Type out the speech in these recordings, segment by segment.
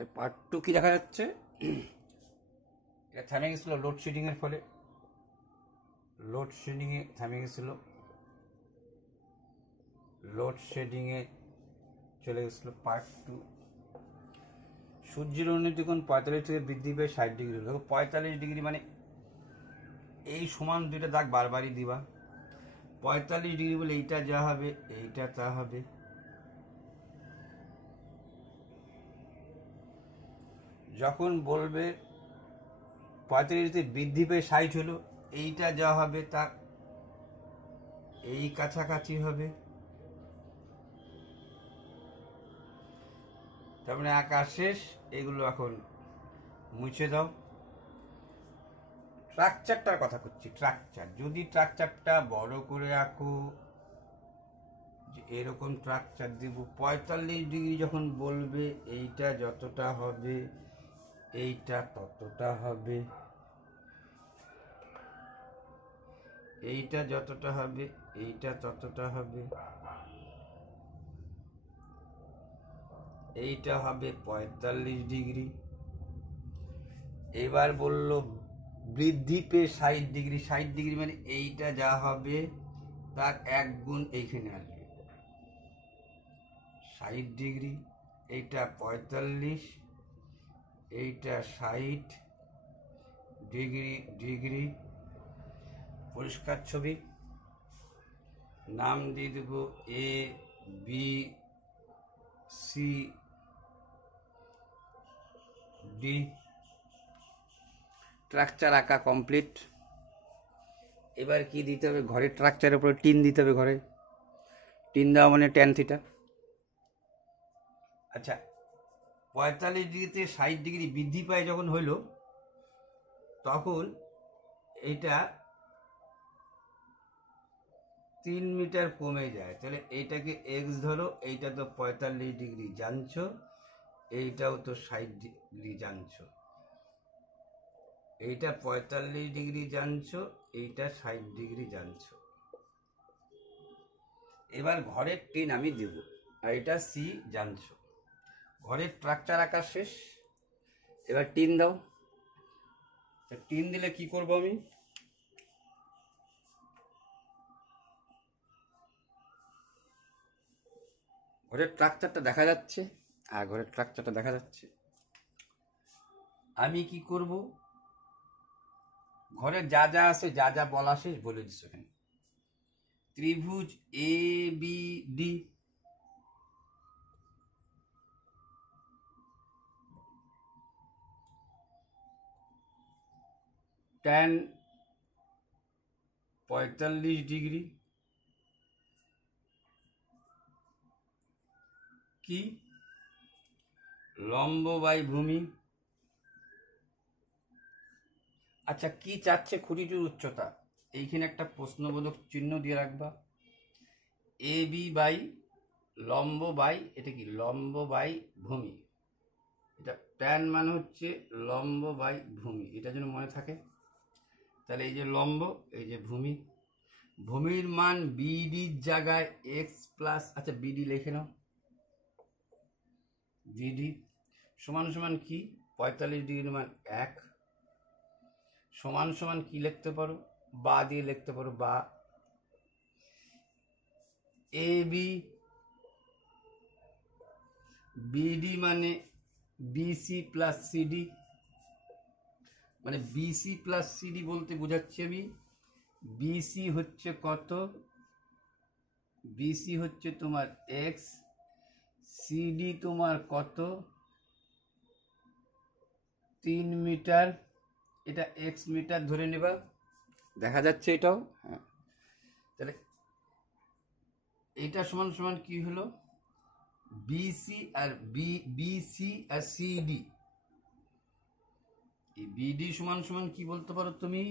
তাহলে পার্ট 2 কি দেখা যাচ্ছে? এটা থেমে গেছিলো লোডশেডিংয়ের ফলে, লোডশেডিংয়ে থেমে গেছিলো, লোডশেডিংয়ে চলে গেছিলো। পার্ট 2, সূর্যের উন্নতিকোণ 45 থেকে বৃদ্ধি পেয়ে 60 ডিগ্রি। দেখো 45 ডিগ্রি মানে এই সমান দুইটা দাগ বারবারই দিবা। 45 ডিগ্রি বলে এইটা যা হবে এইটা তা হবে। যখন বলবে 45 বৃদ্ধি পেয়ে 60 হলো, এইটা যা হবে তা এই কাছাকাছি হবে। তার মানে আঁকা শেষ, এগুলো এখন মুছে দাও। স্ট্রাকচারটার কথা করছি, স্ট্রাকচার। যদি স্ট্রাকচারটা বড় করে আঁকো, যে এরকম স্ট্রাকচার দিব, 45 ডিগ্রি যখন বলবে এইটা যতটা হবে এইটা ততটা হবে, এইটা যতটা হবে এইটা ততটা হবে, এইটা হবে 45 ডিগ্রি। এবার বলল বৃদ্ধি পেয়ে 60 ডিগ্রি। 60 ডিগ্রি মানে এইটা যা হবে তার 1 গুণ এইখানে আসবে, 60 ডিগ্রি। এইটা 45, এইটা 60 ডিগ্রি ডিগ্রি। পরিষ্কার ছবি। নাম দিয়ে দেব এ বি সি ডি। স্ট্রাকচার আঁকা কমপ্লিট। এবার কি দিতে হবে? ঘরের স্ট্রাকচারের উপরে টিন দিতে হবে। ঘরে টিন দেওয়া মানে ট্যান থিটা। আচ্ছা, 45 ডিগ্রিতে 60 ডিগ্রি বৃদ্ধি পায় যখন হইল, তখন এইটা 3 মিটার কমে যায়। তাহলে এইটাকে এক্স ধরো, এইটা তো 45 ডিগ্রি জানছো, এইটাও তো 60 ডিগ্রি জানছো, এইটা 45 ডিগ্রি জানছো, এইটা 60 ডিগ্রি জানছো। এবার ঘরের টিন আমি দেব, আর এটা সি জানছো। ঘরের স্ট্রাকচার আঁকা শেষ। এবার টিন দাও। টিন দিলে কি করব আমি? ঘরের স্ট্রাকচারটা দেখা যাচ্ছে, আর ঘরের স্ট্রাকচারটা দেখা যাচ্ছে। আমি কি করব? ঘরের যা যা আছে, যা যা বলা শেষ বলে দিচ্ছ এখানে। ত্রিভুজ A B D, tan 45 degree, কি লম্ব বাই ভূমি। আচ্ছা, কি চাচ্ছে? খুঁটিটির উচ্চতা। এইখানে একটা প্রশ্নবোধক চিহ্ন দিয়ে রাখবা। এ বি বাই লম্ব বাই, এটা কি লম্ব বাই ভূমি। এটা ট্যান মানে হচ্ছে লম্ব বাই ভূমি, এটা যেন মনে থাকে। তাহলে এই যে লম্ব, এই যে ভূমি। ভূমির মান বিডির জায়গায় এক্স প্লাস, আচ্ছা বিডি লিখে নাও। বিডি সমান সমান কি? 45 ডিগ্রির মান 1। সমান সমান কি লিখতে পারো? বা দিয়ে লিখতে পারো, বা। এ বি, বিডি মানে বিসি প্লাস সিডি, মানে বিসি প্লাস সিডি বলতে বোঝাচ্ছি আমি, বিসি হচ্ছে কত? বিসি হচ্ছে তোমার এক্স, সিডি তোমার কত? 3 মিটার। এটা এক্স মিটার ধরে নেবা, দেখা যাচ্ছে এটাও। হ্যাঁ, তাহলে এটা সমান সমান কি হলো? বিসি আর বিসি আর সিডি। এই বিডি সমান সমান কি বলতে পারো তুমি?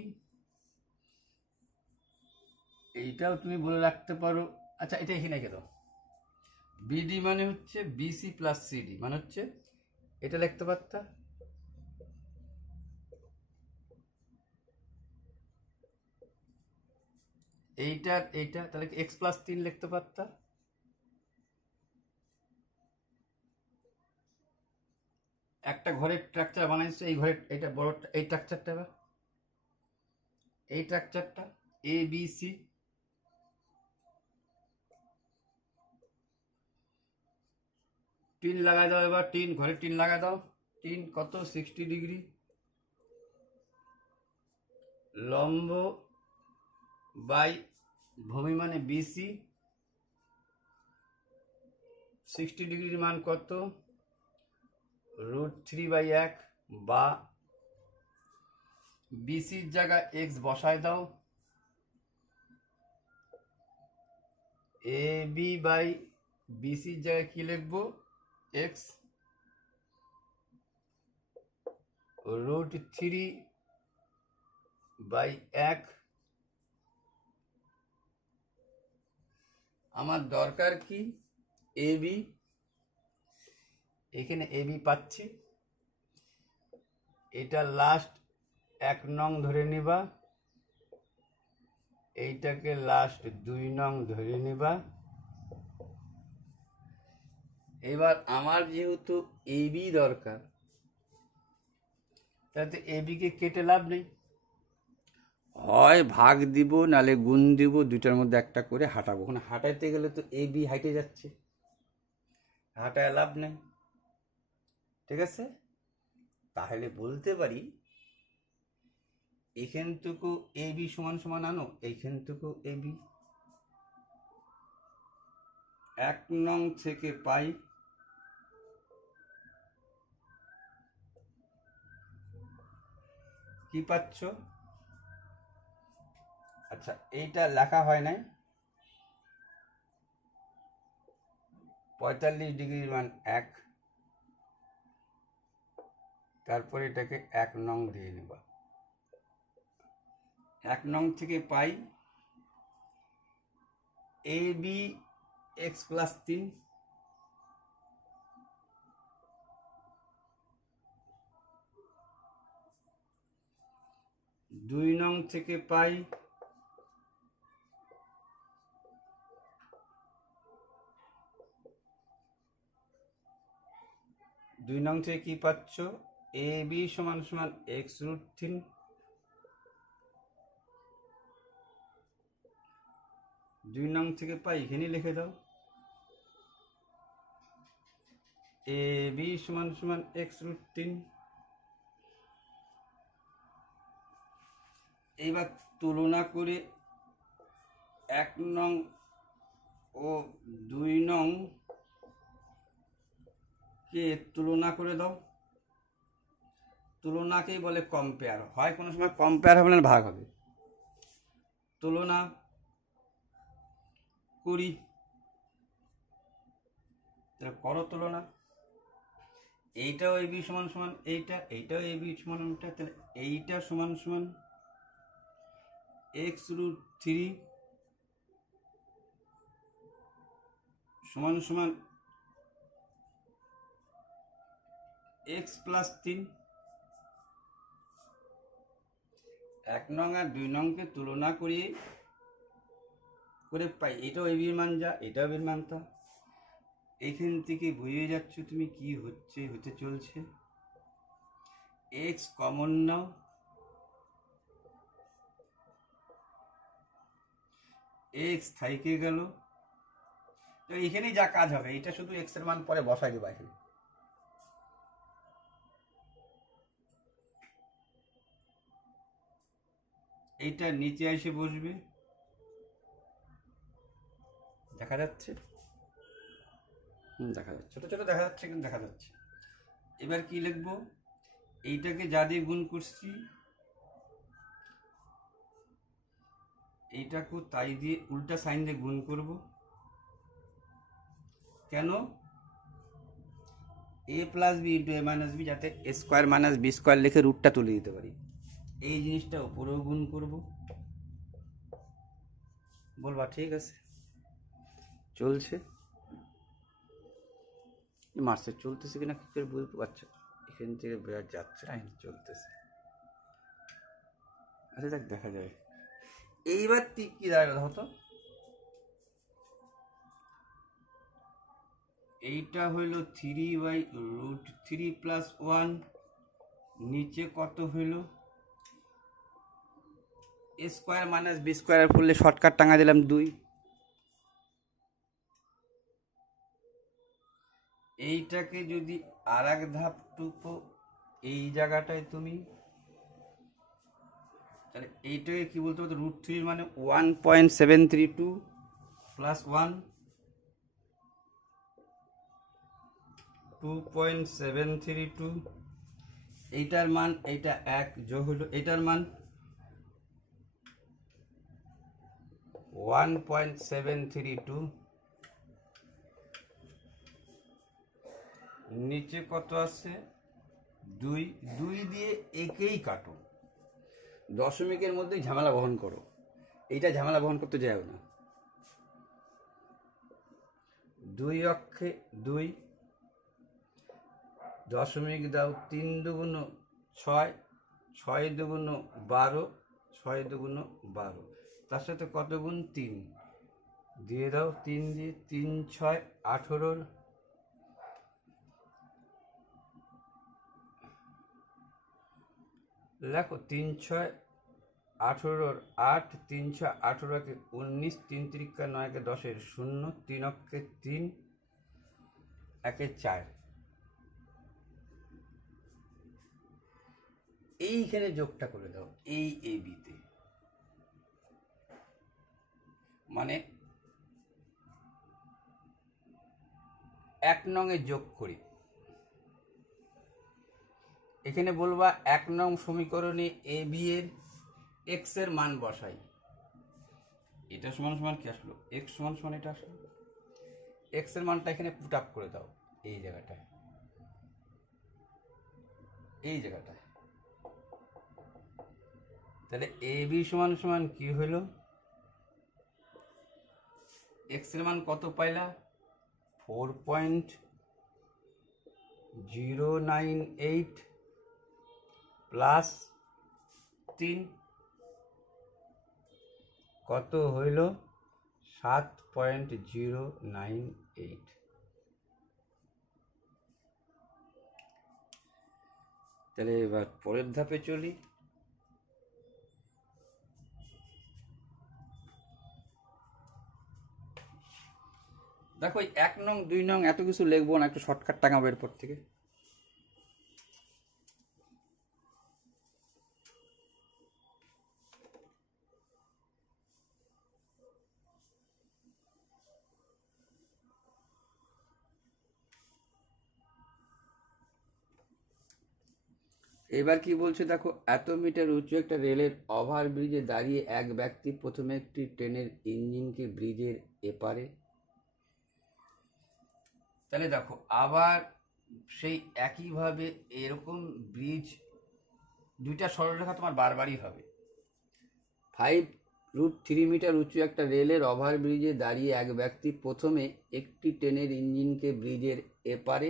এইটাও তুমি বলে রাখতে পারো। আচ্ছা, এটা এখানে রেখে দাও। বিডি মানে হচ্ছে বিসি প্লাস সিডি, মানে হচ্ছে এটা লিখতে পারতা, এইটার এইটা, তাহলে এক্স প্লাস 3 লিখতে পারতা। একটা ঘরের স্ট্রাকচার বানাইছো, এই ঘরের এটা বড়, এই স্ট্রাকচারটা, এই স্ট্রাকচারটা এ বি সি, টিন লাগাই দাও। এবার টিন, ঘরে টিন লাগাই দাও। টিন কত? 60 ডিগ্রি। লম্ব বাই ভূমি মানে বিসি, 60 ডিগ্রির মান কত? √3/1, বা বিসির জায়গায় এক্স বসায় দাও। এ বি বাই বিসির জায়গায় কি লিখবো? এক্স √3/1। আমার দরকার কি? A B. এখানে এ বি পাচ্ছি, এটা লাস্ট 1 নং ধরে নিবা, এইটাকে লাস্ট 2 নং ধরে নিবা। এবার আমার যেহেতু এ বি দরকার, তাতে এ বিকে কেটে লাভ নেই, হয় ভাগ দিব নালে গুণ দিব, দুইটার মধ্যে একটা করে হাঁটাবো। ওখানে হাঁটাইতে গেলে তো এ বি হাইটে যাচ্ছে, হাঁটায় লাভ নেই। ঠিক আছে, তাহলে বলতে পারি এখানটুকু এ বি সমান সমান আনো, এইখানটুকু এ বি। 1 নং থেকে পাই কি পাচ্ছ? আচ্ছা, এইটা লেখা হয় নাই, 45 ডিগ্রির মান 1, তারপরে এটাকে 1 নং দিয়ে নেবা। 1 নং থেকে পাই এ বি এক্স প্লাস 3, দুই নং থেকে পাই দুই নং থেকে কি পাচ্ছ? এ বি সমান সমান x√3, দুই নং থেকে পাই এখানে লিখে দাও, এ বি সমান সমান x√3। এইবার তুলনা করে 1 নং ও 2 নং কে তুলনা করে দাও। তুলনাকেই বলে কম্পেয়ার। হয় কোনো সময় কম্পেয়ার হবে না ভাগ হবে। তুলনা করি, করো তুলনা। এইটাও এ বি সমান সমান এইটা, এইটাও এ বি সমান এইটা, তাহলে এইটা সমান সমান x√3 সমান সমান x প্লাস 3। 1 নং আর 2 নংকে তুলনা করে পাই এটাও এ বির মান যা, এটাও এর মান তা। এইখান থেকে বুঝে যাচ্ছ তুমি কি হতে চলছে। এক্স কমন নাও, এক্স থাইকে গেল, তো এখানেই যা কাজ হবে, এটা শুধু এক্স এর মান পরে বসাই দেবো এখানে। এইটা নিচে এসে বসবে, দেখা যাচ্ছে? দেখা যাচ্ছে, ছোট ছোট দেখা যাচ্ছে কিন্তু দেখা যাচ্ছে। এবার কি লিখবো? এইটাকে যা দিয়ে গুণ করছি এইটাকে তাই দিয়ে উল্টা সাইন দিয়ে গুণ করব। কেন? এ প্লাস বি ইন্টু এ মাইনাস বি, যাতে এ স্কোয়ার মাইনাস বি স্কোয়ার লিখে রুটটা তুলে দিতে পারি। এই জিনিসটা উপরেও গুণ করব। বলবা ঠিক আছে? চলছে? মার্চে চলতেছে কিনা কি করে বুঝবো? আচ্ছা, এখান থেকে বের যাচ্ছে না, চলতেছে। আচ্ছা দেখ, দেখা যাবে। এইবার ঠিক কি দাঁড়ালো হতো? এইটা হইল 3/√3 প্লাস 1, নিচে কত হইল a square minus B square করলে শর্টকাট টাঙা দিলাম 2। এইটাকে যদি আর এক ধাপ টুকো এই জায়গাটায় তুমি, তাহলে এইটাকে কি বলতে পারো, √3 মানে 1.732 প্লাস 1 2.732, এইটার মান এইটা 1 যোগ হলো এইটার মান 1.732, নিচে কত আছে 2, 2 দিয়ে একেই কাটো, দশমিকের মধ্যেই ঝামেলা বহন করো, এইটা ঝামেলা বহন করতে যাও না। 2 অক্ষে 2, দশমিক দাও 3 দুগুণ 6, 6 দুগুণ 12, 6 দুগুণ 12, তার সাথে কত গুণ 3 দিয়ে দাও, 3 দিয়ে 3 6 18, লেখো 3 6 18, 8 3 6 18 কে 19, 3 3 9 কে 10 0, 3 অক্ষে 3 1 4, এইখানে যোগটা করে দাও এই এ বিতে, মানে 1 নং এ যোগ করি, এখানে বলবা 1 নং সমীকরণে এ বি এর এক্স এর মান বসাই, এটা সমান সমান কি আসলো, এক্স সমান সমান এটা আসলো, এক্স এর মানটা এখানে পুট আপ করে দাও এই জায়গাটায়, এই জায়গাটায়, তাহলে এ বি সমান সমান কি হলো, এক্স এর মান কত পাইলা 4.098 প্লাস 3 কত হইল 7.098। তাহলে এবার পরের ধাপে চলি। দেখো 1 নং 2 নং এত কিছু লিখবো না, একটু শর্টকাট টাঙাবো এরপর থেকে। এবার কি বলছে দেখো, এত মিটার উঁচু একটা রেলের ওভার ব্রিজে দাঁড়িয়ে এক ব্যক্তি প্রথমে একটি ট্রেনের ইঞ্জিনকে ব্রিজের এপারে, তাহলে দেখো আবার সেই একইভাবে এরকম ব্রিজ দুইটা সরলরেখা তোমার বারবারই হবে। 5√3 মিটার উঁচু একটা রেলের ওভার ব্রিজে দাঁড়িয়ে এক ব্যক্তি প্রথমে একটি ট্রেনের ইঞ্জিনকে ব্রিজের এপারে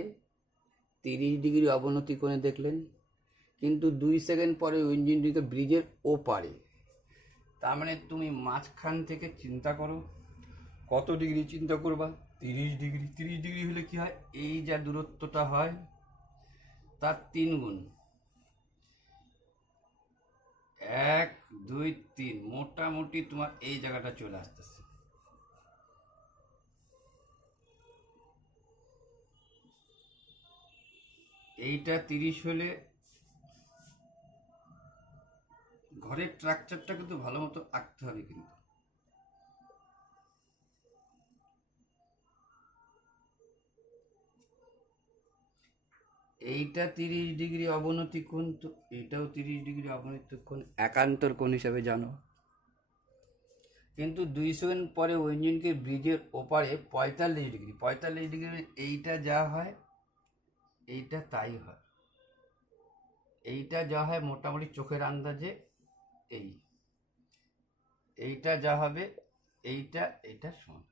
30 ডিগ্রি অবনতি কোণে দেখলেন, কিন্তু 2 সেকেন্ড পরে ইঞ্জিনটিকে ব্রিজের ওপারে, তার মানে তুমি মাঝখান থেকে চিন্তা করো কত ডিগ্রি চিন্তা করবা, 30 ডিগ্রি। 30 ডিগ্রি হলে কি হয়, এই যা দূরত্বটা হয় তার 3 গুণ, 1 2 3, মোটামুটি তোমার এই জায়গাটা চলে আসতেছে। এইটা 30 হলে ঘরের স্ট্রাকচারটা কিন্তু ভালো মতো আঁকতে হবে, কিন্তু এইটা 30 ডিগ্রি অবনতি কোণ, তো এইটাও 30 ডিগ্রি অবনতি কোণ, একান্তর কোণ হিসাবে জানো, কিন্তু 2 সেকেন্ড পরে ওই ইঞ্জিনকে ব্রিজের ওপারে 45 ডিগ্রি, 45 ডিগ্রি এইটা যা হয় এইটা তাই হয়, এইটা যা হয় মোটামুটি চোখের আন্দাজে এইটা যা হবে এইটা এইটা সমান,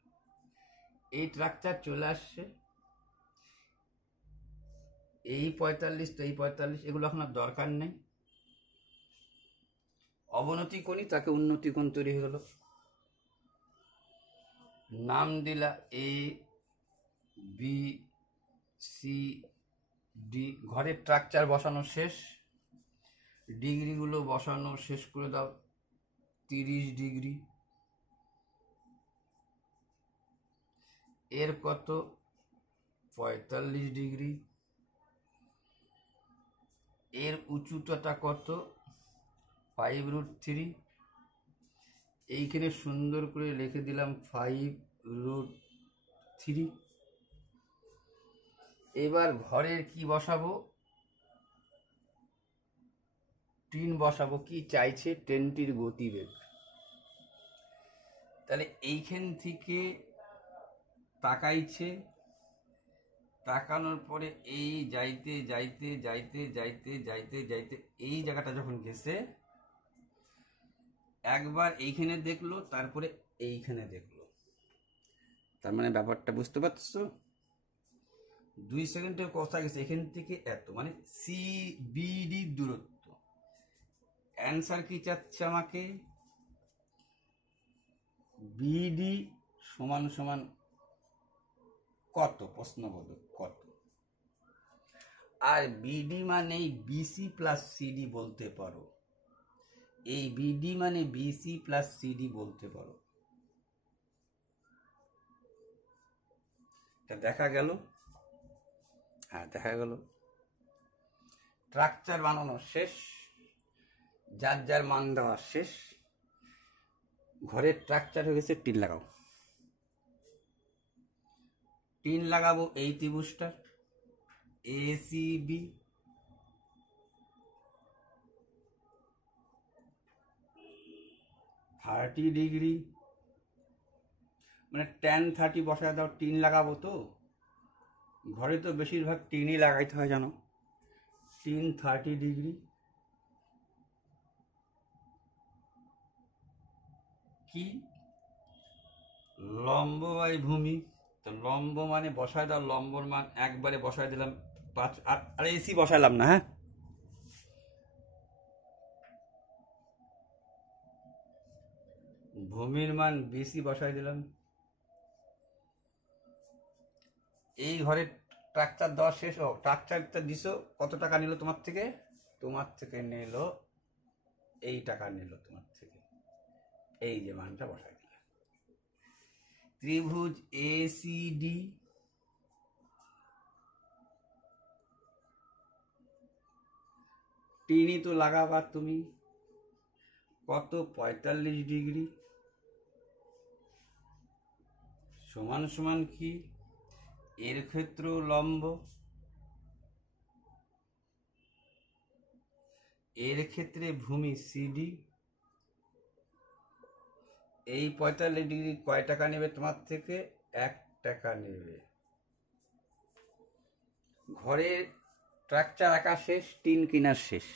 এই স্ট্রাকচার চলে আসছে। এই 45 তো এই 45 এগুলো এখন আর দরকার নেই, অবনতি কোণই তাকে উন্নতি কোণ তৈরি হয়ে গেল, নাম দিলা এ বি সি ডি। ঘরের স্ট্রাকচার বসানো শেষ, ডিগ্রিগুলো বসানো শেষ করে দাও। 30 ডিগ্রি, এর কত 45 ডিগ্রি, এর উচ্চতাটা কত 5√3। এইখানে সুন্দর করে লিখে দিলাম 5√3। এবার ঘরের কি বসাবো, টিন বসাবো। কি চাইছে, ট্রেনটির গতিবেগ। তাহলে এইখান থেকে তাকাইছে, তাকানোর পরে এই যাইতে যাইতে যাইতে যাইতে যাইতে যাইতে এই জায়গাটা যখন গেছে, একবার এইখানে দেখলো, তারপরে এইখানে দেখলো। তার মানে ব্যাপারটা বুঝতে পারছো? 2 সেকেন্ডের কথা গেছে, এখান থেকে এত, মানে সি বিডি দূরত্ব। অ্যান্সার কি চাচ্ছে আমাকে, বিডি সমান সমান কত, প্রশ্নবোধক কত। আর বিডি মানে বিসি প্লাস সিডি বলতে পারো, এই বিডি মানে বিসি প্লাস সিডি বলতে পারো। দেখা গেল? হ্যাঁ, দেখা গেল। স্ট্রাকচার বানানো শেষ, যার যার মান দেওয়া শেষ। ঘরের স্ট্রাকচার হয়ে গেছে, টিন লাগাও। টিন লাগাবো এই ত্রিভুজটার এসিবি, থার্টি ডিগ্রি, মানে tan 30 বসায় দাও। টিন লাগাবো তো, ঘরে তো বেশিরভাগ টিনই লাগাইতে হয় জানো। টিন 30 ডিগ্রি, কি লম্ব বাই ভূমি। তো লম্ব মানে বসায় দাও, লম্বর মান একবারে বসায় দিলাম 5, আর এসি বসাইলাম না। হ্যাঁ, ভূমির মান বেশি বসাই দিলাম। এই ঘরের ট্রাকচার দেওয়া শেষ। ও ট্রাকচারটা দিছো, কত টাকা নিল তোমার থেকে? তোমার থেকে নিল এই টাকা নিল তোমার থেকে, এই যে মানটা বসাই দিল। ত্রিভুজ এসিডি, টিনি তো লাগাবা তুমি, কত 45 ডিগ্রি, সমান সমান কি, এর ক্ষেত্র লম্ব, এর ক্ষেত্রে ভূমি সিডি। এই 45 ডিগ্রি কয় টাকা নেবে তোমার থেকে? 1 টাকা নেবে। ঘরের স্ট্রাকচার আঁকা শেষ, টিন কেনার শেষ।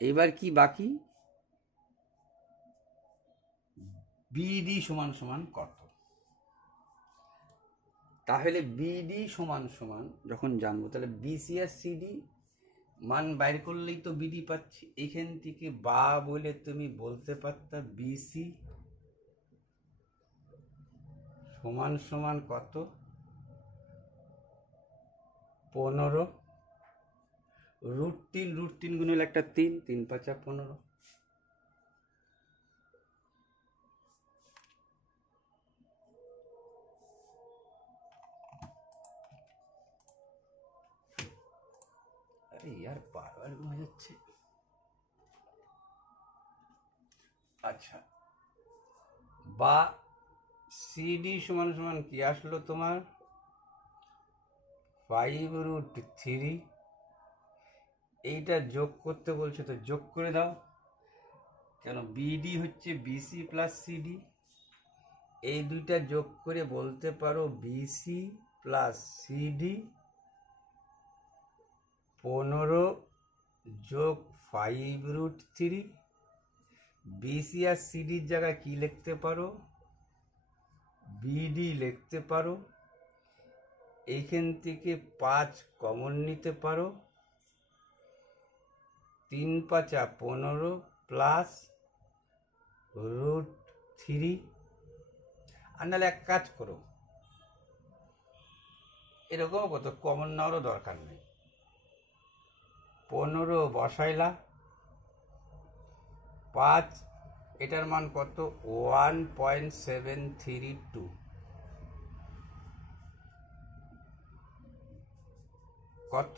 এবার কি বাকি, বিডি সমান সমান কত। তাহলে বিডি সমান সমান যখন জানবো, তাহলে বিসি আর সিডি মান বাইর করলেই তো বিডি পাচ্ছি। এখান থেকে বা বলে তুমি বলতে পারতা বিসি সমান সমান কত, 15। √3 গুণ হলো একটা 3, 3 × 5 = 15। আরে यार বারবার ঘুমে যাচ্ছে। আচ্ছা, বা সিডি সমান সমান কি আসলো তোমার 5√3। এইটা যোগ করতে বলছে, তো যোগ করে দাও। কেন, বিডি হচ্ছে বিসি প্লাস সিডি, এই দুইটা যোগ করে বলতে পারো বিসি প্লাস সিডি 15 যোগ 5√3। বিসি আর সিডির জায়গায় কি লিখতে পারো, বিডি লিখতে পারো। এইখান থেকে 5 কমন নিতে পারো, 3 × 5 = 15 প্লাস √3। আর নাহলে এক কাজ করো, এরকম কত কমন নেওয়ারও দরকার নেই। 15 বসাইলা, 5, এটার মান কত 1.732, কত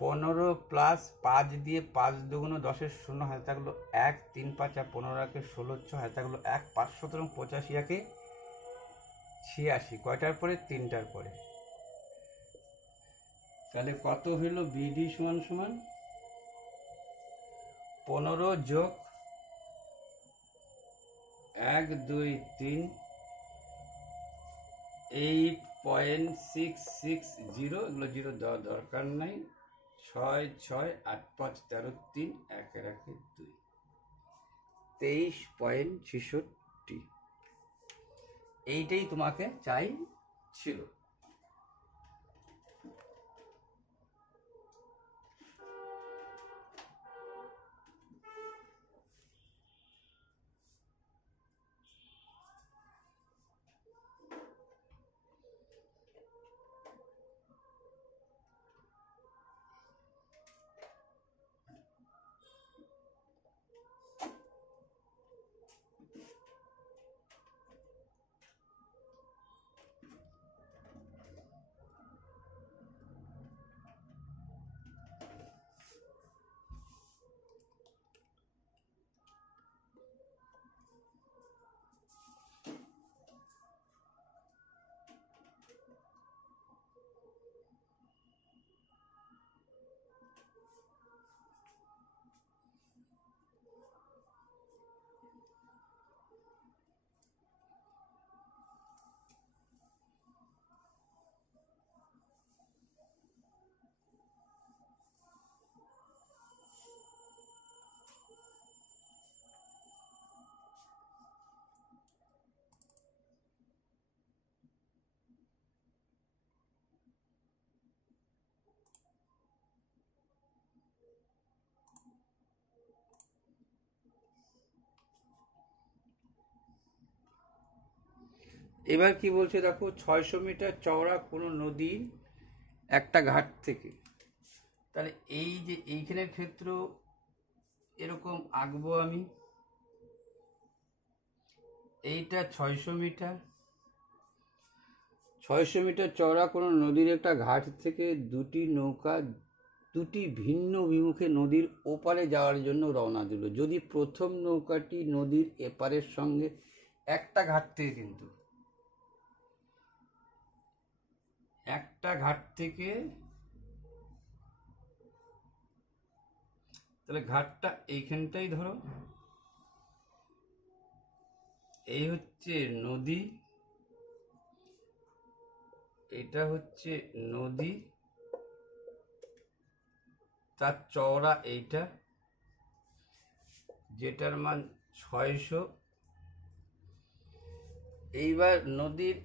15 প্লাস 5 দিয়ে 5 দুগুণ 10-এর 0 হাতে থাকলো 1, 3 5 15 16 6 হাতে থাকলো 1, 517 85 86, কয়টার পরে 3টার পরে। তাহলে কত হইল বিডি সমান সমান 15 যোগ 1 2 3 8.660, এগুলো জিরো দেওয়া দরকার নাই। 6 6 8 5 13 3 1 1 2, 23.66। এইটাই তোমাকে চাই ছিল। এবার কি বলছে দেখো, 600 মিটার চওড়া কোনো নদীর একটা ঘাট থেকে, তাহলে এই যে এইখানের ক্ষেত্র এরকম আঁকবো আমি। এইটা 600 মিটার, 600 মিটার চওড়া কোনো নদীর একটা ঘাট থেকে দুটি নৌকা দুটি ভিন্ন বিমুখে নদীর ওপারে যাওয়ার জন্য রওনা দিল। যদি প্রথম নৌকাটি নদীর এপারের সঙ্গে একটা ঘাট থেকে, কিন্তু একটা ঘাট থেকে, তাহলে ঘাটটা এইখানটাই ধরো, এই হচ্ছে নদী, এটা হচ্ছে নদী, তার চওড়া এইটা, যেটার মান 600। এইবার নদীর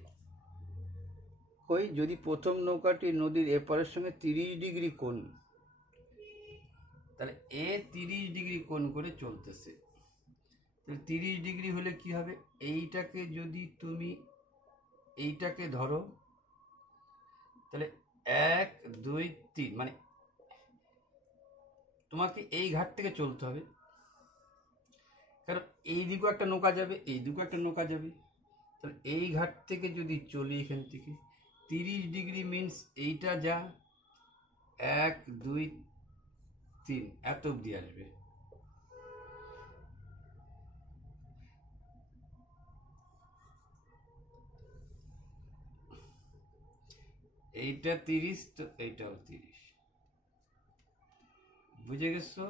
কই, যদি প্রথম নৌকাটি নদীর এপারের সঙ্গে 30 ডিগ্রি কোণ, তাহলে এ 30 ডিগ্রি কোণ করে চলতেছে। তাহলে 30 ডিগ্রি হলে কি হবে, এইটাকে যদি তুমি এইটাকে ধরো, তাহলে 1 2 3, মানে তোমাকে এই ঘাট থেকে চলতে হবে, কারণ এই দিকেও একটা নৌকা যাবে, এই দিকেও একটা নৌকা যাবে। তাহলে এই ঘাট থেকে যদি চলি, এখান থেকে 30 ডিগ্রি মিনস এইটা যা 1 2 3 এত অব্দি আসবে। এইটা 30, তো এইটাও 30। বুঝে গেছো?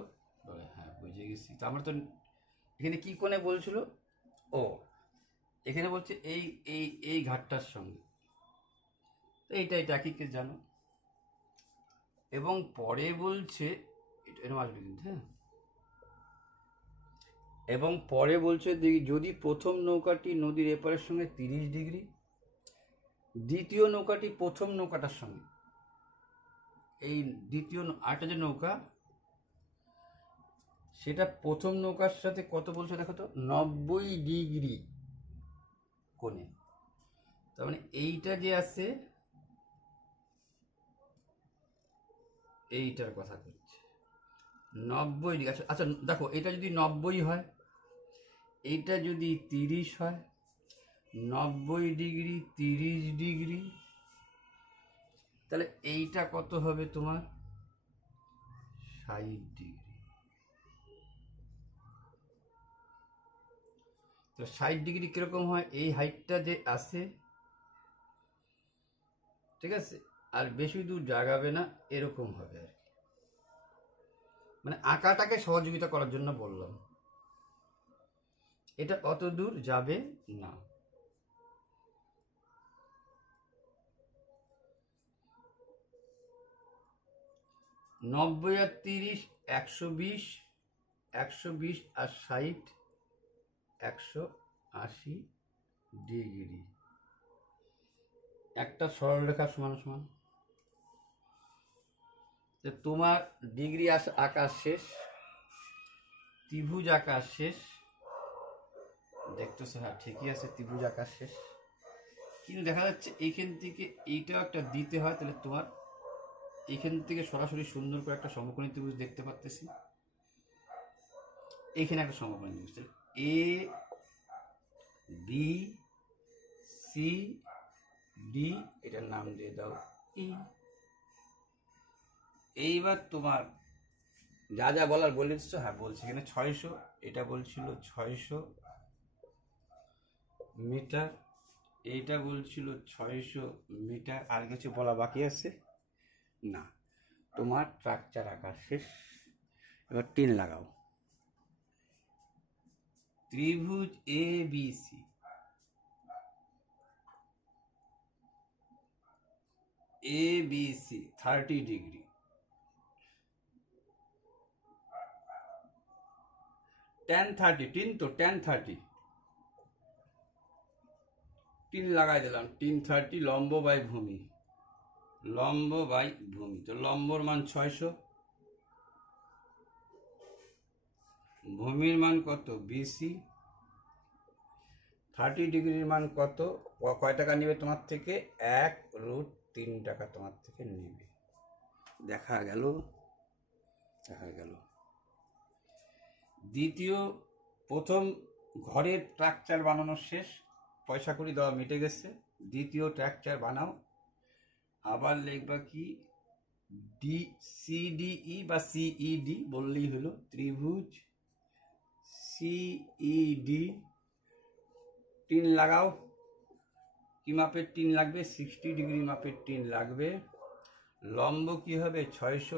হ্যাঁ বুঝে গেছি। তো আমরা তো এখানে কি কোণে বলছিল, ও এখানে বলছে এই এই এই ঘাটটার সঙ্গে, এইটা এটা একই কে জানো। এবং পরে বলছে এরকম আসবে কিন্তু, হ্যাঁ, এবং পরে বলছে যদি প্রথম নৌকাটি নদীর এপারের সঙ্গে 30 ডিগ্রি, দ্বিতীয় নৌকাটি প্রথম নৌকাটার সঙ্গে, এই দ্বিতীয় আরেকটা যে নৌকা, সেটা প্রথম নৌকার সাথে কত বলছে দেখো তো, 90 ডিগ্রি কোণে। তার মানে এইটা যে আছে এইটার কথা করছে 90 ডিগ্রি। আচ্ছা আচ্ছা দেখো, এটা যদি 90 হয়, এইটা যদি 30 হয়, 90 ডিগ্রি 30 ডিগ্রি, তাহলে এইটা কত হবে তোমার 60 ডিগ্রি। তো 60 ডিগ্রি কিরকম হয়, এই হাইটটা যে আছে, ঠিক আছে, আর বেশি দূর জাগাবে না, এরকম হবে আর কি। মানে আঁকাটাকে সহযোগিতা করার জন্য বললাম, এটা অত দূর যাবে না। নব্বই আর 30 120, 120 আর 60 180 ডিগ্রি। একটা সরলরেখা সমান সমান। তোমার ডিগ্রি আঁকা শেষ, ত্রিভুজ আঁকা শেষ, দেখতেছো? হ্যাঁ ঠিকই আছে, ত্রিভুজ আঁকা শেষ। কিন্তু দেখা যাচ্ছে এইখান থেকে এইটাও একটা দিতে হয়, তাহলে তোমার এইখান থেকে সরাসরি সুন্দর করে একটা সমকোণী ত্রিভুজ দেখতে পাচ্তেছি। এইখানে একটা সমকোণী ত্রিভুজ, এ বি সি ডি, এটার নাম দিয়ে দাও ই। এইবার তোমার যা যা বলার বলে দিচ্ছ। হ্যাঁ বলছি, এখানে 600, এটা বলছিল 600 মিটার, এইটা বলছিল 600 মিটার। আর কিছু বলা বাকি আছে না? তোমার স্ট্রাকচার আঁকা শেষ। এবার টিন লাগাও। ত্রিভুজ A B C, A B C 30 degree, tan 30, tan তো tan 30, টিন লাগাই দিলাম। টিন 30, লম্ব বাই ভূমি, লম্ব বাই ভূমি। তো লম্বর মান 600, ভূমির মান কত বিসি, 30 ডিগ্রির মান কত, কয় টাকা নেবে তোমার থেকে, 1√3 টাকা তোমার থেকে নেবে। দেখা গেল, দেখা গেল। দ্বিতীয়, প্রথম ঘরের স্ট্রাকচার বানানো শেষ, পয়সা করি দেওয়া মিটে গেছে। দ্বিতীয় স্ট্রাকচার বানাও। আবার লিখবা কি, ডি সিডিই বা সিইডি বললেই হলো, ত্রিভুজ সিইডি। টিন লাগাও। কি মাপের টিন লাগবে, 60 ডিগ্রি মাপের টিন লাগবে। লম্ব কি হবে 600,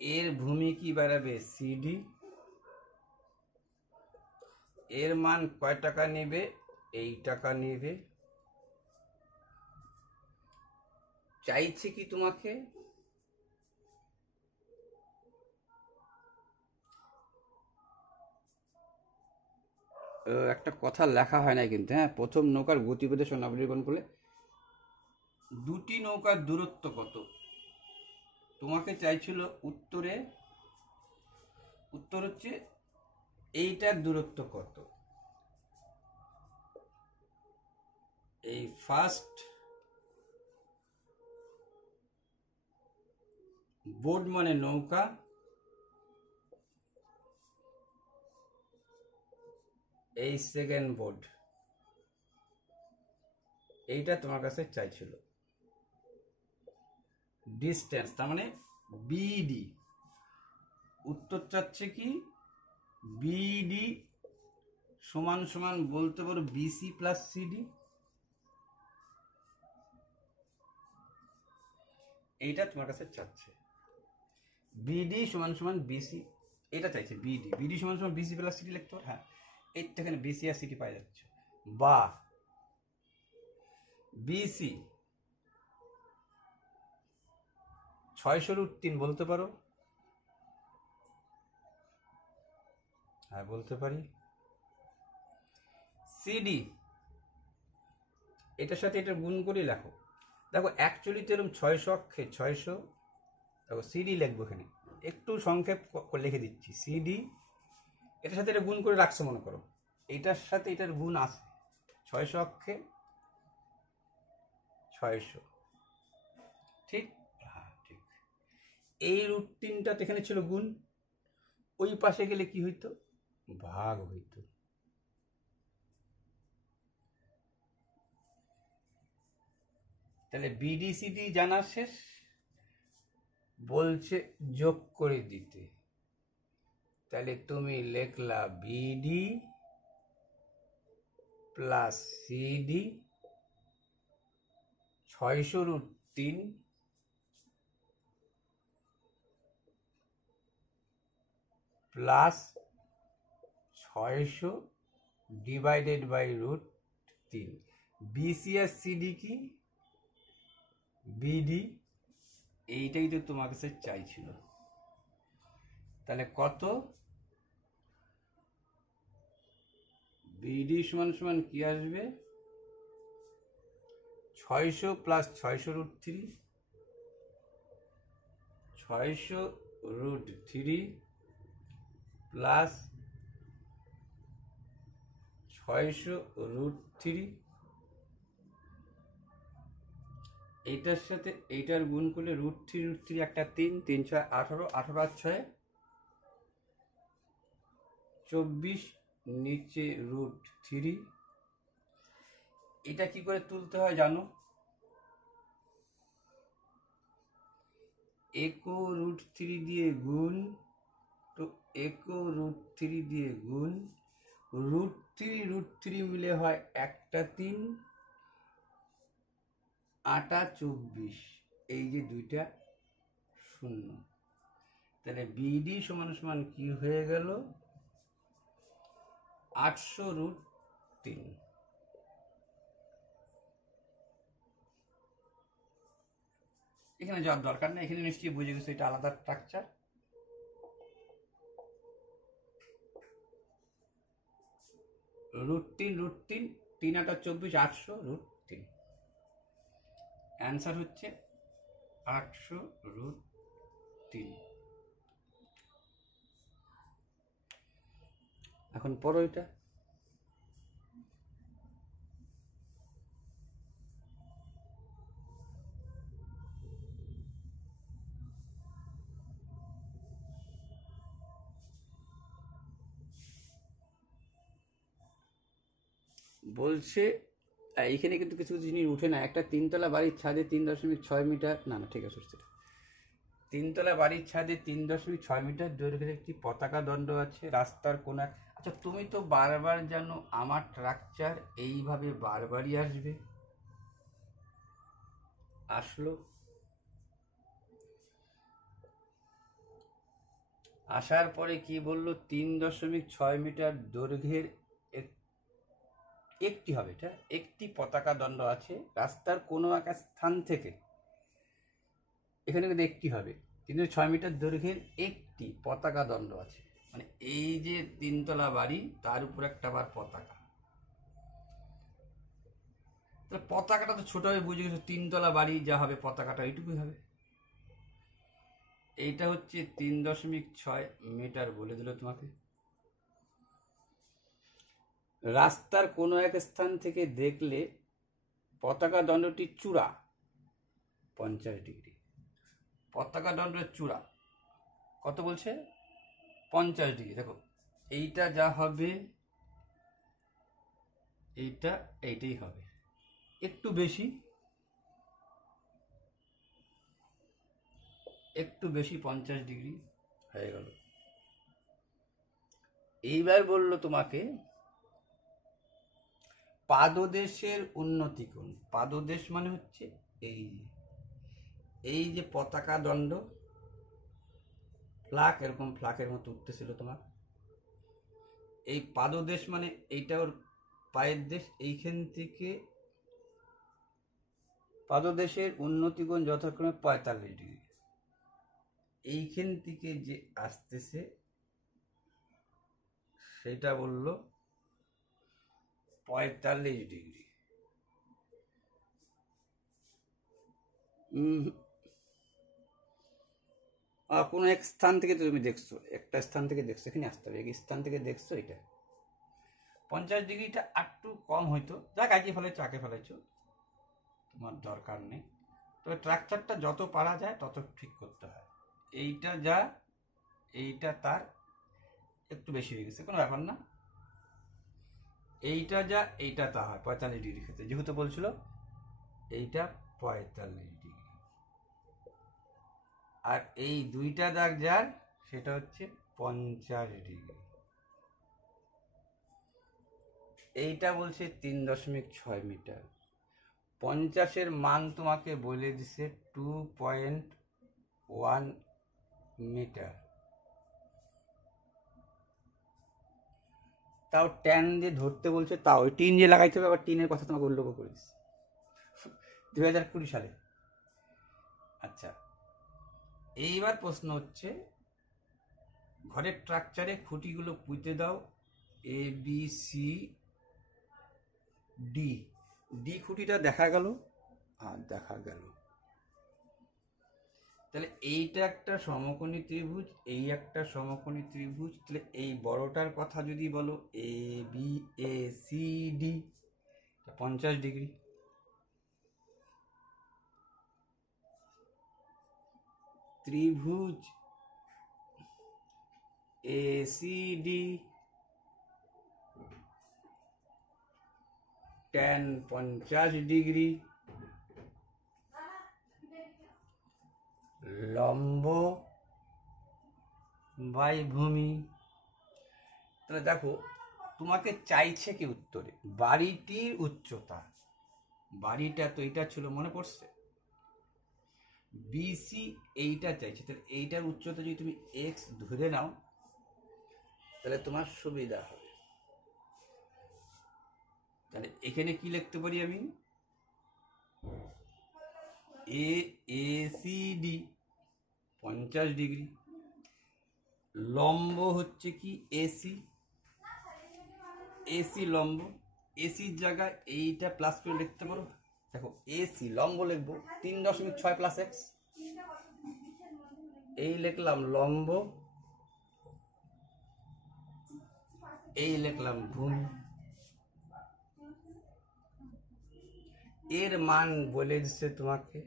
এর ভূমি কি বাড়াবে সিডি, এর মান কয় টাকা নেবে, এই টাকা নেবে। চাইছে কি তোমাকে, একটা কথা লেখা হয় না কিন্তু, হ্যাঁ, প্রথম নৌকার গতিপথের সঙ্গে নাবিকরণ করলে দুটি নৌকার দূরত্ব কত তোমাকে চাইছিল উত্তরে। উত্তর হচ্ছে এইটার দূরত্ব কত। এই ফার্স্ট বোট মানে নৌকা, এই সেকেন্ড বোট, এইটা তোমার কাছে চাইছিল ডিস্টেন্স, তার মানে বিডি। উত্তর চাচ্ছে কি বিডি সমান সমান বলতে পারো বিসি প্লাস সিডি। এইটা তোমার কাছে চাচ্ছে বিডি সমান সমান বিসি, এটা চাইছে বিডি, বিডি সমান সমান বিসি প্লাস সিডি লিখতে পারো। হ্যাঁ, এইটা এখানে বিসি আর সিডি পাই যাচ্ছে। বা বিসি 600√3 বলতে পারো। হ্যাঁ বলতে পারি। সিডি এটার সাথে এটা গুণ করে লেখো। দেখো অ্যাকচুয়ালি তো এরকম 600 অক্ষে 600, দেখো সিডি লিখবো এখানে, একটু সংক্ষেপ লিখে দিচ্ছি। সিডি এটার সাথে এটা গুণ করে রাখছো মনে করো, এইটার সাথে এটার গুণ আছে, 600 অক্ষে 600, ঠিক? হ্যাঁ ঠিক। এই √3টা এখানে ছিল গুণ, ওই পাশে গেলে কি হইতো? ভাগ হইতো। তাহলে BDCD জানা শেষ, বলছে যোগ করে দিতে। তাহলে তুমি লেখলা BD plus CD 600√3 plus 600 divided by √3। BC আর CD কি? BD, এইটাই তো তোমার কাছে চাইছিল। তাহলে কত? BD সমান সমান কি আসবে? 600 প্লাস 600√3, 600√3 প্লাস 600√3, এইটার সাথে এইটার গুণ করলে √3 একটা 3, 3 6 18, 18 আর 6 24, নিচে √3। এটা কি করে তুলতে হয় জানো? একো √3 দিয়ে গুণ, তো একো √3 দিয়ে গুণ, √3 মিলে হয় একটা 3, 8 24, এই যে দুইটা 0। তাহলে BD সমান সমান কি হয়ে গেল? 800√3। এখানে যাওয়ার দরকার নেই, এখানে নিশ্চয়ই বুঝে গেছো এটা আলাদা স্ট্রাকচার। √3, 3 8 24, 800√3। অ্যান্সার হচ্ছে 800√3। এখন পড়ো এটা। বলছে এইখানে কিন্তু কিছু কিছু জিনিস উঠে না। একটা 3তলা বাড়ির ছাদে 3.6 মিটার, না ঠিক আছে, 3তলা বাড়ির ছাদে 3.6 মিটার দৈর্ঘ্যের একটি পতাকা দণ্ড আছে রাস্তার কোনা। আচ্ছা তুমি তো বারবার জানো আমার স্ট্রাকচার এইভাবে বারবারই আসবে, আসলো। আসার পরে কি বললো? 3.6 মিটার দৈর্ঘ্যের একটি হবে, এটা একটি পতাকা দণ্ড আছে রাস্তার কোনো এক স্থান থেকে। এখানে কিন্তু একটি হবে, 3.6 মিটার দৈর্ঘ্যের একটি পতাকা দণ্ড আছে, মানে এই যে 3তলা বাড়ি তার উপর একটা আবার পতাকা। তো পতাকাটা তো ছোট হবে, বুঝে গেছো, 3তলা বাড়ি যা হবে পতাকাটা এইটুকুই হবে। এইটা হচ্ছে 3.6 মিটার বলে দিল তোমাকে। রাস্তার কোনো এক স্থান থেকে দেখলে পতাকা দণ্ডটির চূড়া 50 ডিগ্রি। পতাকা দণ্ডের চূড়া কত বলছে? 50 ডিগ্রি। দেখো এইটা যা হবে এইটাই হবে, একটু বেশি 50 ডিগ্রি হয়ে গেল। এইবার বলল তোমাকে পাদদেশের উন্নতি কোণ। পাদদেশ মানে হচ্ছে এই যে পতাকা দণ্ড, ফ্ল্যাগ, এরকম ফ্ল্যাগের মতো উঠতেছিল তোমার। এই পাদদেশ মানে এইটা ওর পায়ের দেশ, এইখান থেকে পাদদেশের উন্নতি কোণ যথাক্রমে 45 ডিগ্রি। এইখান থেকে যে আসতেছে সেটা বলল 45 ডিগ্রি। কোনো এক স্থান থেকে তুমি দেখছো, একটা স্থান থেকে দেখছো, এখানে আসতে হবে, এক স্থান থেকে দেখছো এটা। 50 ডিগ্রিটা একটু কম হইতো, যাক আগে ফেলেছো আগে ফেলেছো, তোমার দরকার নেই। তবে ট্রাকচারটা যত পারা যায় তত ঠিক করতে হয়। এইটা যা, এইটা তার একটু বেশি হয়ে গেছে, কোনো ব্যাপার না। এইটা যা, এইটা তা হয় 45 ডিগ্রি ক্ষেত্রে, যেহেতু বলছিল এইটা 45 ডিগ্রি, আর এই দুইটা দাগ যার সেটা হচ্ছে 50 ডিগ্রি। এইটা বলছে 3.6 মিটার। 50-এর মান তোমাকে বলে দিছে 2.1 মিটার। তাও ট্যান দিয়ে ধরতে বলছে, তাও টিন যে লাগাইতে হবে, আবার টিনের কথা তোমাকে উল্লেখ করে দিচ্ছে 2020 সালে। আচ্ছা, এইবার প্রশ্ন হচ্ছে, ঘরের স্ট্রাকচারে খুঁটিগুলো পুঁতে দাও, এ বি সি ডি। ডি খুঁটিটা দেখা গেল, আর দেখা গেল। তাহলে এইটা একটা সমকোণী ত্রিভুজ, এই একটা সমকোণী ত্রিভুজ। তাহলে এই বড়টার কথা যদি বলো, A B A C D, 50 degree. ত্রিভুজ A C D tan 50 degree, লম্ব বাই ভূমি। তাহলে দেখো, তোমাকে চাইছে কি উত্তরে, বাড়িটির উচ্চতা। বাড়িটা তো এইটা ছিল, মনে পড়ছে, বিসি এইটা চাইছে। তাহলে এইটার উচ্চতা যদি তুমি এক্স ধরে নাও, তাহলে তোমার সুবিধা হবে। তাহলে এখানে কি লিখতে পারি আমি, এ এ সি ডি 50 ডিগ্রি, লম্ব হচ্ছে কি এসি, এসি লম্ব। এসির জায়গায় এইটা প্লাস করে লিখতে পারো। দেখো, এসি লম্ব লিখবো 3.6 প্লাস এক্স, এই লিখলাম লম্ব, এই লিখলাম ভূমি। এর মান বলে দিচ্ছে তোমাকে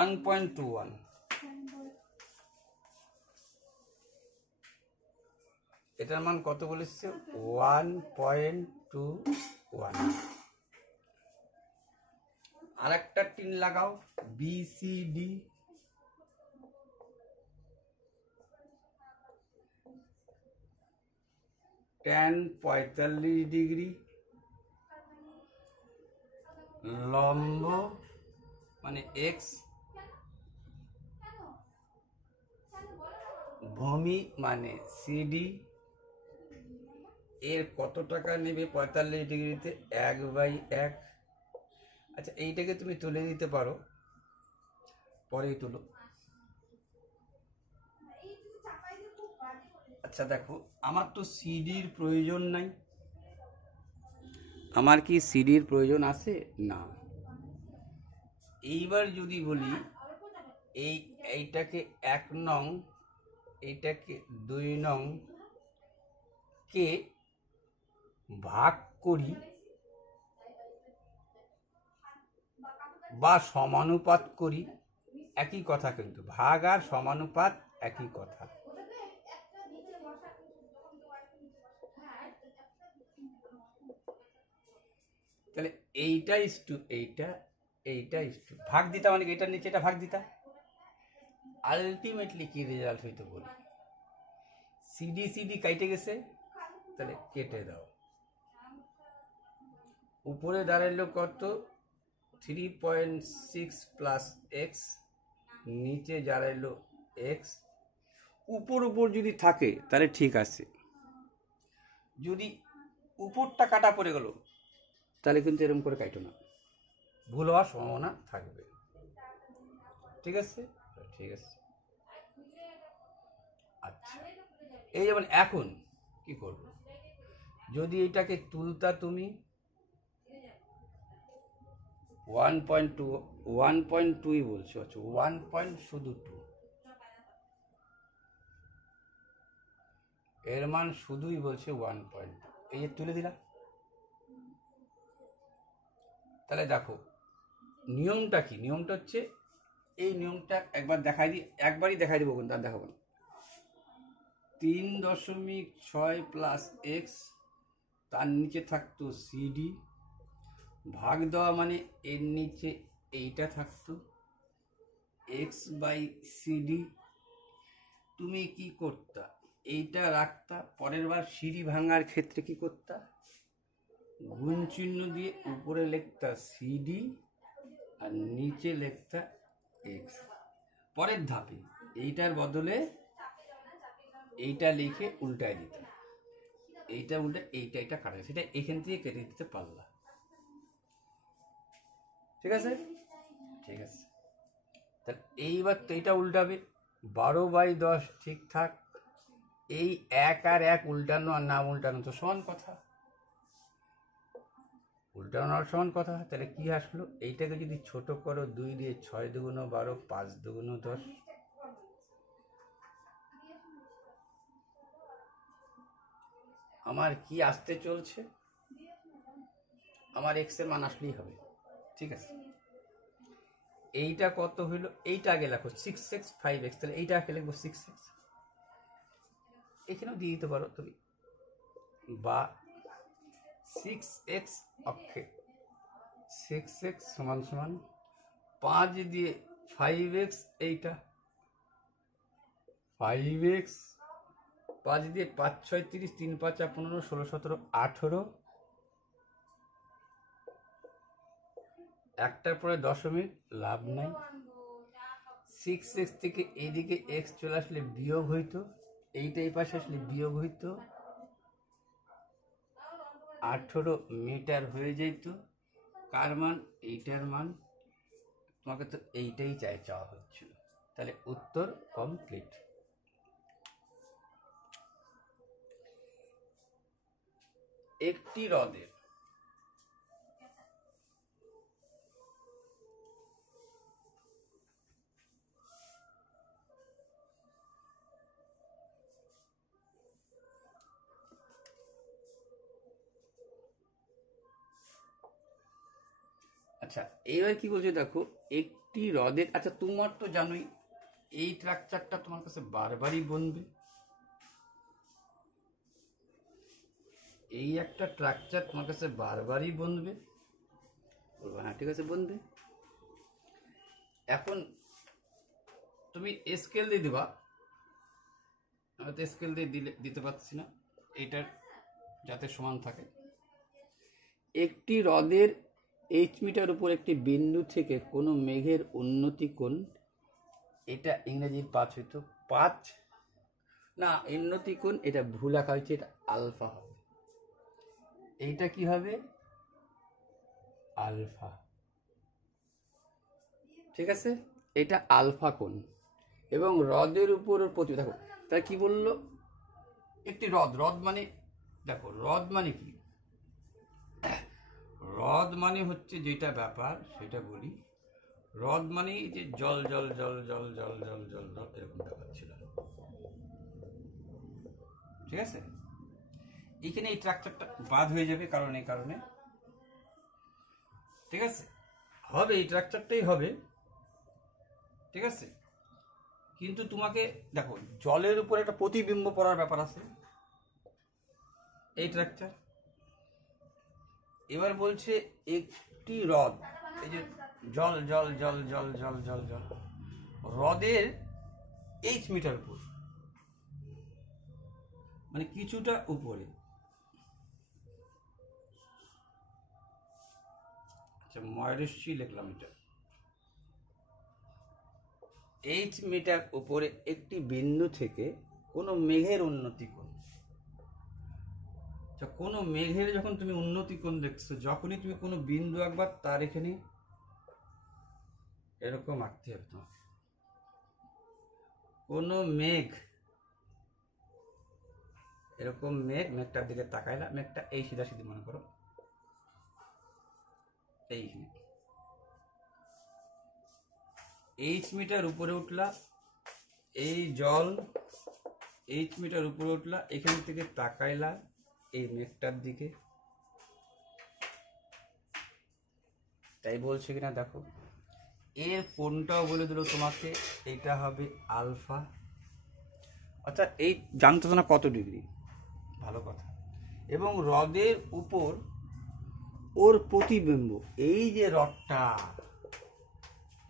1.21। এটার মান কত বলেছে, 1.21। আর একটা টিন লাগাও, বিসিডি, tan 45 ডিগ্রি, লম্ব মানে এক্স, ভূমি মানে সিডি। এর কত টাকা নেবে 45 ডিগ্রিতে, 1/1। আচ্ছা, এইটাকে তুমি তুলে দিতে পারো, পরেই তুলো। আচ্ছা দেখো, আমার তো সিডির প্রয়োজন নাই। আমার কি সিডির প্রয়োজন আছে? না। এইবার যদি বলি, এইটাকে 1 নং, এইটাকে 2 নং কে ভাগ করি বা সমানুপাত করি, একই কথা, কিন্তু ভাগ আর সমানুপাত একই কথা। তাহলে এইটা ইস্টু এইটা, এইটা ইস্টু ভাগ দিতা, মানে এটার নিচে এটা ভাগ দিতা। আলটিমেটলি কি রেজাল্ট হইতো বলি, সিডি সিডি কাইটে গেছে, তাহলে কেটে দাও। উপরে দাঁড়াইলো কত, 3.6 প্লাস এক্স, নিচে দাঁড়াইলো এক্স। উপর উপর যদি থাকে তাহলে ঠিক আছে, যদি উপরটা কাটা পড়ে গেল তাহলে কিন্তু এরকম করে কাটো না, ভুল হওয়ার সম্ভাবনা থাকবে। ঠিক আছে, ঠিক আছে। আচ্ছা, এই যেমন এখন কি করব, যদি এটাকে তুলতা তুমি 1.2 বলছো, আচ্ছা 1 পয়েন্ট শুধু 2, এর মান শুধুই বলছে 1 পয়েন্ট, এই যে তুলে দিলাম। তাহলে দেখো নিয়মটা কি, নিয়মটা হচ্ছে এই নিয়মটা একবারই দেখাই দিব, কিন্তু আর দেখাবো না। 3.6 প্লাস এক্স, তার নিচে থাকতো সিডি, ভাগ দেওয়া মানে এর নিচে এইটা থাকতো এক্স বাই সিডি। তুমি কি করতা, এইটা রাখতা, পরের বার সিডি ভাঙার ক্ষেত্রে কি করতা, গুণ চিহ্ন দিয়ে উপরে লিখতা সিডি আর নিচে লিখতা এক্স। পরের ধাপে এইটার বদলে এইটা লিখে উল্টায় দিত, এইটা উল্টে এইটা কাটে, সেটা এখান থেকে কেটে দিতে পারলা। ঠিক আছে, ঠিক আছে। তাহলে এইবার তো এইটা উল্টাবে, 12/10 ঠিকঠাক। এই 1 আর 1 উল্টানো আর না উল্টানো তো সমান কথা, উল্টানো আর সমান কথা। তাহলে কি আসলো, এইটাকে যদি ছোট করো 2 দিয়ে 6 দুগুণ 12, 5 দুগুণ 10। আমার কি আসতে চলছে, আমার এক্স এর মান আসলেই হবে। ঠিক আছে, এইটা কত হইলো, এইটা আগে লেখো 6x 5x, তাহলে এইটা আগে লিখবো 6x, এখানেও দিয়ে দিতে পারো তুমি, বা 6x অক্ষে 6x সমান সমান 5 দিয়ে 5x, এইটা 5x, 5 দিয়ে 5 6 30, 3 5 15, 16 17 18, একটার পরে দশমিক লাভ নাই। 6x থেকে এইদিকে এক্স চলে আসলে বিয়োগ হইতো, এইটা এই পাশে আসলে বিয়োগ হইতো, 18 মিটার হয়ে যেত। কার মান, এইটার মান। তোমাকে তো এইটাই চাওয়া হচ্ছিল, তাহলে উত্তর কমপ্লিট। একটি হ্রদের আচ্ছা এইবার কি বলছে দেখো, একটি হ্রদের, আচ্ছা তোমার তো জানোই এই স্ট্রাকচারটা তোমার কাছে বারবারই বনবে, এই একটা স্ট্রাকচার তোমার কাছে বারবারই বনবে, হ্যাঁ ঠিক আছে বনবে। এখন তুমি স্কেল দিয়ে দিবা, আমি তো স্কেল দিয়ে দিতে পারছি না, এইটার যাতে সমান থাকে। একটি হ্রদের এইচ মিটার উপর একটি বিন্দু থেকে কোনো মেঘের উন্নতি কোণ, এটা ইংরেজির 5 হইতো 5 না, উন্নতি কোণ এটা ভুল লেখা হয়েছে, এটা আলফা হবে। এইটা কি হবে, আলফা। ঠিক আছে, এটা আলফা কোণ, এবং হ্রদের উপর প্রতি, দেখো তাই কি বললো, একটি হ্রদ, হ্রদ মানে দেখো হ্রদ মানে কি, হ্রদ মানে হচ্ছে যেটা ব্যাপার সেটা বলি, হ্রদ মানে যে জল জল জল জল জল জল জল জল এরকম ব্যাপার ছিল। ঠিক আছে, এখানে এই স্ট্রাকচারটা বাদ হয়ে যাবে, কারণ এই কারণে, ঠিক আছে, হবে এই স্ট্রাকচারটাই হবে। ঠিক আছে, কিন্তু তোমাকে দেখো জলের উপর একটা প্রতিবিম্ব পড়ার ব্যাপার আছে, এই স্ট্রাকচার। এবার বলছে একটি হ্রদ, এই যে জল জল জল জল জল জল জল, হ্রদের এইচ মিটার উপর, মানে কিছুটা উপরে। আচ্ছা ময়ূরশ্রী লিখলাম, এটা এইচ মিটার উপরে একটি বিন্দু থেকে কোনো মেঘের উন্নতি কোণ। কোনো মেঘের যখন তুমি উন্নতি কোণ দেখছো, যখনই তুমি কোনো বিন্দু একবার তার এখানে এরকম আঁকতে হবে তোমাকে, কোনো মেঘ এরকম মেঘটার দিকে তাকাইলা, মেঘটা এই সিধা সিধি মনে করো, এইখানে এইচ মিটার উপরে উঠলা, এই জল এইচ মিটার উপরে উঠলা, এখান থেকে তাকাইলা এই মেঘটার দিকে, তাই বলছে কিনা দেখো। এর কোনটাও বলে দিল তোমাকে, এটা হবে আলফা। অর্থাৎ এই জানতো না কত ডিগ্রি, ভালো কথা। এবং হ্রদের উপর ওর প্রতিবিম্ব, এই যে হ্রদটা,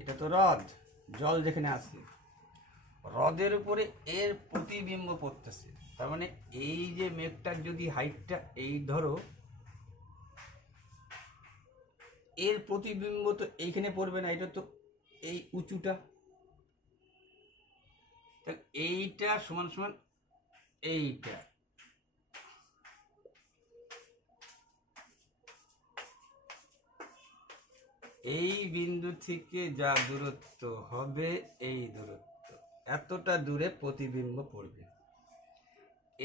এটা তো হ্রদ, জল যেখানে আসে, হ্রদের উপরে এর প্রতিবিম্ব পড়তেছে। তার মানে এই যে মেঘটার যদি হাইটটা এই ধরো, এর প্রতিবিম্ব তো এইখানে পড়বে না, এটা তো এই উঁচুটা, এইটা সমান সমান এইটা। এই বিন্দু থেকে যা দূরত্ব হবে, এই দূরত্ব, এতটা দূরে প্রতিবিম্ব পড়বে।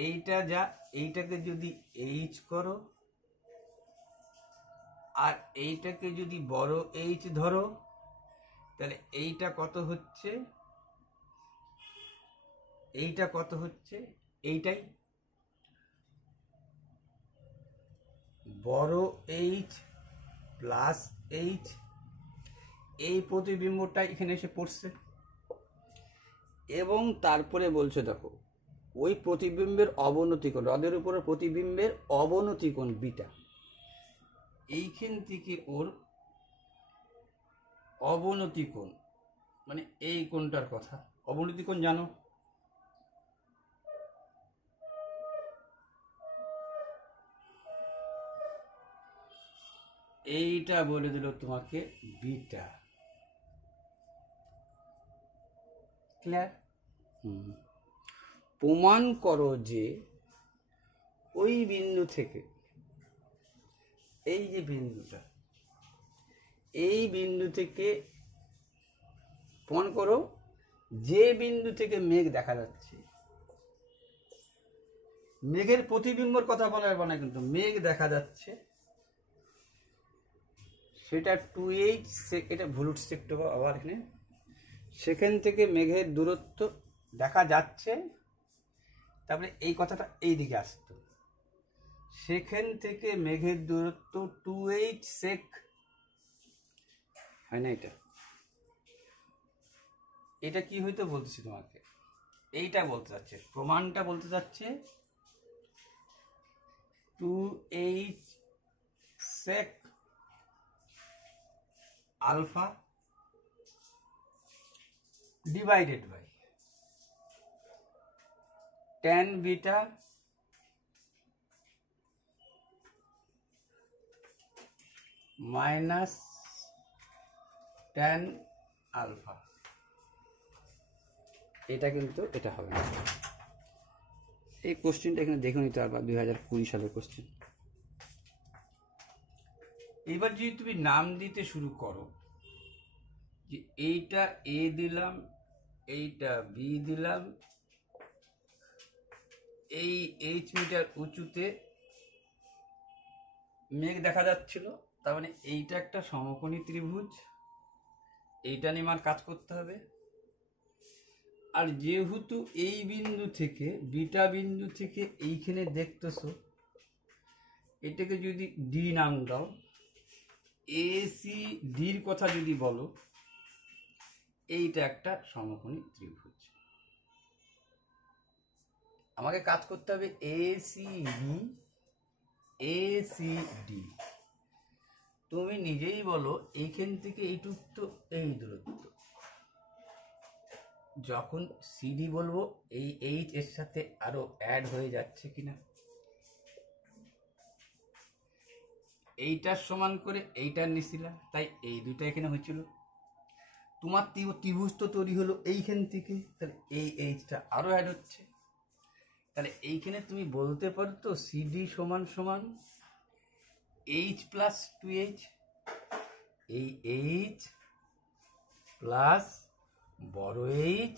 এইটা যা, এইটাকে যদি এইচ করো আর এইটাকে যদি বড় এইচ ধরো, তাহলে এইটা কত হচ্ছে, এইটা কত হচ্ছে, এইটাই বড় এইচ প্লাস এইচ। এই প্রতিবিম্বটা এখানে এসে পড়ছে, এবং তারপরে বলছে দেখো ওই প্রতিবিম্বের অবনতি কোণ, হ্রদের উপরে প্রতিবিম্বের অবনতি কোণ বিটা, এইখান থেকে ওর অবনতি কোণ, মানে এই কোণটার কথা। অবনতি কোণ জানো, এইটা বলে দিল তোমাকে বিটা। ক্লিয়ার? প্রমাণ করো যে ওই বিন্দু থেকে, এই যে বিন্দুটা, এই বিন্দু থেকে প্রমাণ করো যে বিন্দু থেকে মেঘ দেখা যাচ্ছে, মেঘের প্রতিবিম্বর কথা বলা যাবে না, কিন্তু মেঘ দেখা যাচ্ছে সেটা 2h, এটা ভুল উঠছে একটু আবার এখানে, সেখান থেকে মেঘের দূরত্ব দেখা যাচ্ছে, তারপরে এই কথাটা এই দিকে আসতো, সেখান থেকে মেঘের দূরত্ব 2h সেক, হয় না? এটা কি হইতো বলতেছি তোমাকে, এইটা বলতে যাচ্ছে, প্রমাণটা বলতে যাচ্ছে 2h sec alpha divided by tan beta minus tan alpha. এটা কিন্তু এটা হবে না। এই কোশ্চেনটা এখানে দেখে নিতে পারবা, 2020 সালের কোশ্চেন। এবার যদি তুমি নাম দিতে শুরু করো, যে এইটা এ দিলাম, এইটা বি দিলাম, এই এইচ মিটার উঁচুতে মেঘ দেখা যাচ্ছিল, তার মানে এইটা একটা সমকোণী ত্রিভুজ, এইটা নিয়ে আমার কাজ করতে হবে। আর যেহেতু এই বিন্দু থেকে, বিটা বিন্দু থেকে এইখানে দেখতেছো, এটাকে যদি ডি নাম দাও, এসি ডির কথা যদি বলো, এইটা একটা সমকোণী ত্রিভুজ। আমাকে কাজ করতে হবে এসিডি, এসিডি। তুমি নিজেই বলো এইখান থেকে এইটুক তো এই দূরত্ব, যখন সিডি বলবো এই এইচ এর সাথে আরো অ্যাড হয়ে যাচ্ছে কিনা, এইটার সমান করে এইটার নিছিলাম, তাই এই দুইটা এখানে হয়েছিল। তোমার ত্রিভুজ তো তৈরি হলো এইখান থেকে, তাহলে এই এইচটা আরো অ্যাড হচ্ছে, তাহলে এইখানে তুমি বলতে পারো তো সিডি সমান সমান এইচ প্লাস 2h, এই এইচ প্লাস বড় এইচ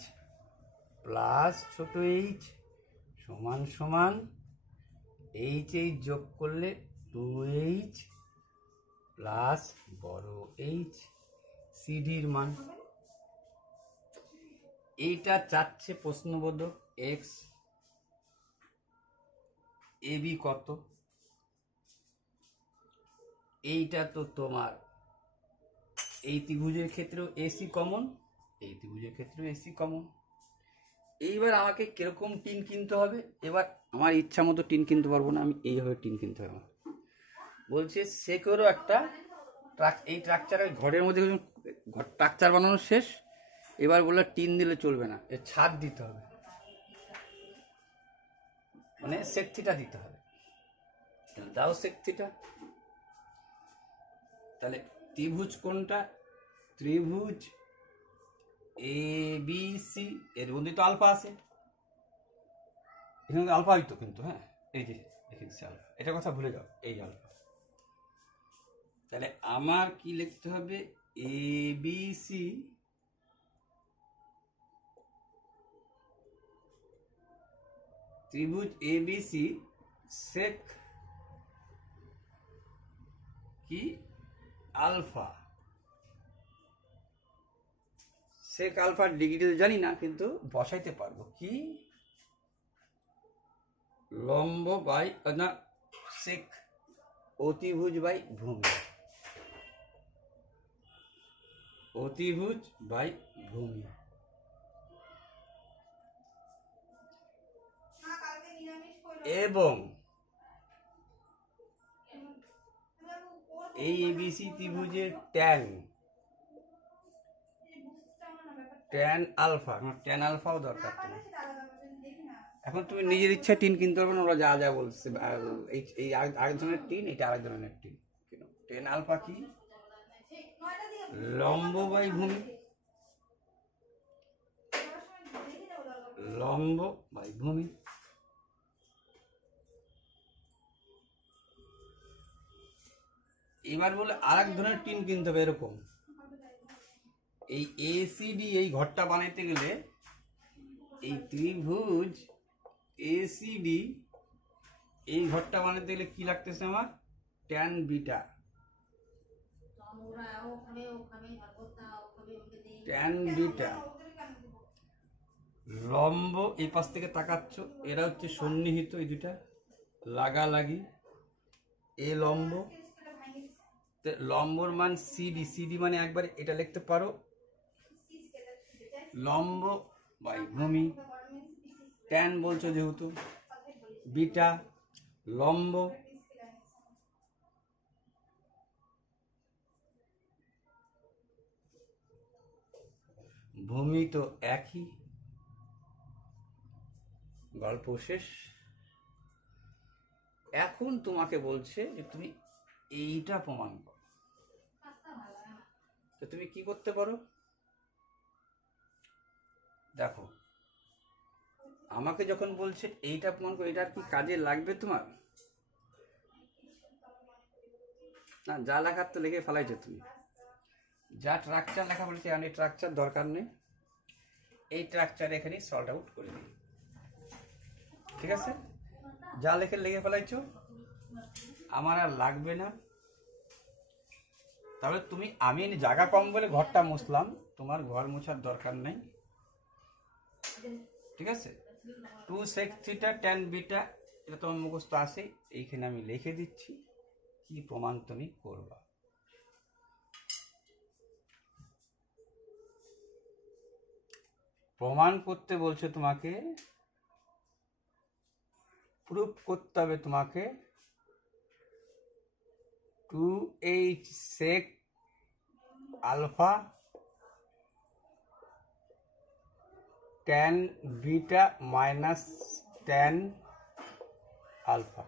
প্লাস ছোট এইচ সমান সমান এইচ এইচ যোগ করলে 2h প্লাস বড় এইচ, সিডির মান। এইটা চাচ্ছে প্রশ্নবোধক এক্স, এবি কত, এইটা তো তোমার এই ত্রিভুজের ক্ষেত্রেও এসি কমন, এই ত্রিভুজের ক্ষেত্রেও এসি কমন। এইবার আমাকে কিরকম টিন কিনতে হবে, এবার আমার ইচ্ছা মতো টিন কিনতে পারবো না, আমি এইভাবে টিন কিনতে হবে আমার। বলছে সে করেও একটা এই স্ট্রাকচারের ঘরের মধ্যে স্ট্রাকচার বানানো শেষ, এবার বললো টিন দিলে চলবে না, এর ছাদ দিতে হবে, মানে সেক থিটা দিতে হবে। দাও সেক থিটা। তাহলে ত্রিভুজ কোনটা, ত্রিভুজ এ বি সি, এর মধ্যে তো আলফা আছে, এখানে আলফা হইতো কিন্তু, হ্যাঁ এই যে দেখে দিচ্ছি আলফা, এটা কথা ভুলে যাও, এই আলফা। তাহলে আমার কি লিখতে হবে, এ বি সি ত্রিভুজ এ বি সি সেক কি আলফা, সেক আলফার ডিগ্রি তো জানি না, কিন্তু বসাইতে পারবো কি লম্ব বাই না সেক অতিভুজ বাই ভূমি, অতিভুজ বাই ভূমি। এবং এই এবিসি ত্রিভুজের ট্যান আলফা, ট্যান আলফাও দরকার তোমার। এখন তুমি নিজের ইচ্ছা টিন কিনতে পারবে না, ওরা যা যা বলছে, এই আরেক ধরনের টিন, এটা আরেক ধরনের টিন। ট্যান আলফা কি লম্ব বাই ভূমি, লম্ব বাই ভূমি। এবার বলে আরেক ধরনের টিন কিনতে হবে, এরকম এই এসিডি এই ঘরটা বানাইতে গেলে এই ত্রিভুজ এসিডি এই ঘরটা বানাইতে গেলে কি লাগতেছে আমার, ট্যান বিটা, ট্যান বিটা লম্ব এই পাশ থেকে তাকাচ্ছ, এরা হচ্ছে সন্নিহিত, এই দুটা লাগালাগি, এ লম্ব, লম্বর মান সিডি, সিডি মানে একবার এটা লিখতে পারো লম্ব বাই ভূমি, ট্যান বলছো যেহেতু, বিটা লম্ব, ভূমি তো একই, গল্প শেষ। এখন তোমাকে বলছে যে তুমি এইটা প্রমাণ করো, তো তুমি কি করতে পারো দেখো, আমাকে যখন বলছে এইটা প্রমাণ করো, এটা কি কাজে লাগবে তোমার, না যা লেখার তো লিখে ফেলাইছো তুমি, যা স্ট্রাকচার লেখা বলেছে আমি স্ট্রাকচার দরকার নেই, এই স্ট্রাকচার এখানে সল্ট আউট করে দিই, ঠিক আছে, যা লিখে ফেলাইছো আমার আর লাগবে না। তাহলে তুমি, আমি জায়গা কম বলে ঘরটা মুছলাম, তোমার ঘর মোছার দরকার নেই, ঠিক আছে। 2 sec থিটা ট্যান বিটা এটা তোমার মুখস্থ আছে, এইখানে আমি লিখে দিচ্ছি কি প্রমাণ তুমি করবা। প্রমাণ করতে বলছে তোমাকে, প্রুফ করতে হবে তোমাকে 2h sec alpha tan beta minus tan alpha.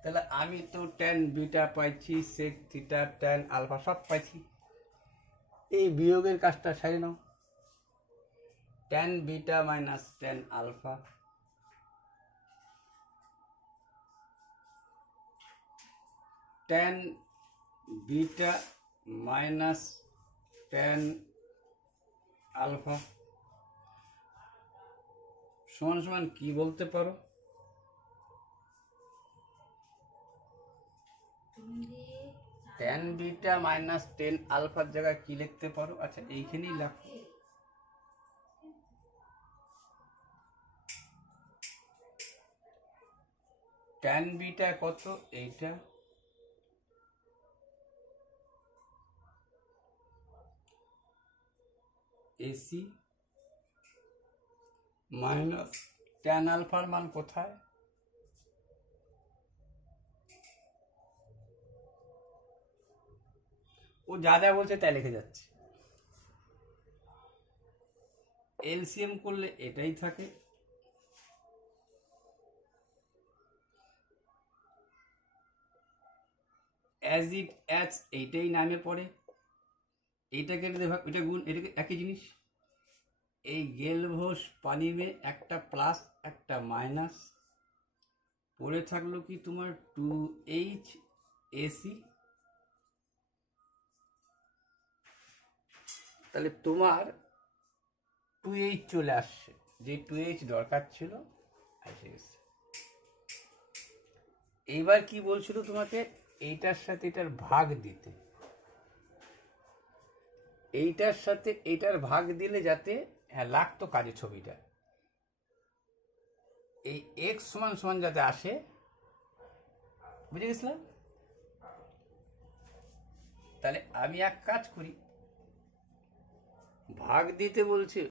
তাহলে আমি তো tan বিটা পাইছি, sec থিটা tan আলফা সব পাইছি, এই বিয়োগের কাজটা সারি নাও, tan beta minus tan alpha, tan beta minus tan alpha সমান সমান কি বলতে পারো, tan বিটা মাইনাস tan আলফার জায়গায় কি লিখতে পারো, আচ্ছা এইখানেই লেখো, ট্যান বিটা কত? এইটা এসি মাইনাস ট্যান আলফার মান কোথায়? ও যা যা বলছে তাই লিখে যাচ্ছে। এলসিএম করলে এটাই থাকে, অ্যাজ ইট অ্যাজ এইটাই নামে পড়ে, এইটাকে ভাগ, এটা গুণ, এটাকে একই জিনিস। এই গেলভোস পানি মে একটা প্লাস একটা মাইনাস, পড়ে থাকলো কি তোমার 2H এসি। তাহলে তোমার 2H চলে আসছে, যে 2H দরকার ছিল এসে গেছে। এইবার কি বলছিল তোমাকে? এইটার সাথে এটার ভাগ দিতে, এইটার সাথে এইটার ভাগ দিলে যাতে হ্যাঁ লাগতো কাজে ছবিটা, এই x সমান সমান যাতে আসে, বুঝে গেছিলাম। তাহলে আমি এক কাজ করি, ভাগ দিতে বলছে